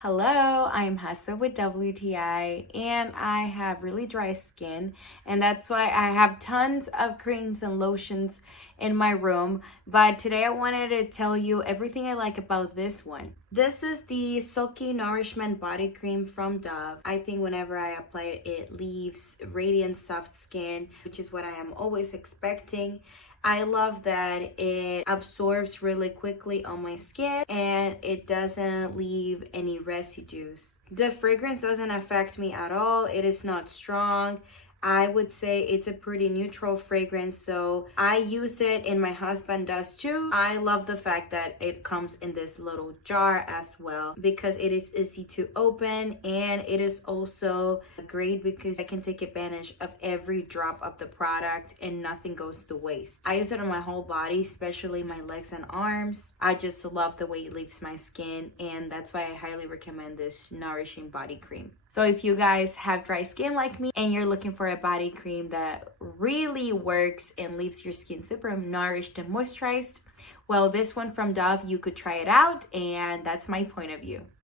Hello, I'm Hessa with WTI, and I have really dry skin, and that's why I have tons of creams and lotions in my room. But today I wanted to tell you everything I like about this one. This is the Silky Nourishment body cream from Dove. I think whenever I apply it, it leaves radiant, soft skin, which is what I am always expecting. I love that it absorbs really quickly on my skin and it doesn't leave any residues. The fragrance doesn't affect me at all. It is not strong. I would say it's a pretty neutral fragrance, so I use it and my husband does too. I love the fact that it comes in this little jar as well because it is easy to open, and it is also great because I can take advantage of every drop of the product and nothing goes to waste. I use it on my whole body, especially my legs and arms. I just love the way it leaves my skin, and that's why I highly recommend this nourishing body cream. So if you guys have dry skin like me and you're looking for a body cream that really works and leaves your skin super nourished and moisturized, well, this one from Dove, you could try it out, and that's my point of view.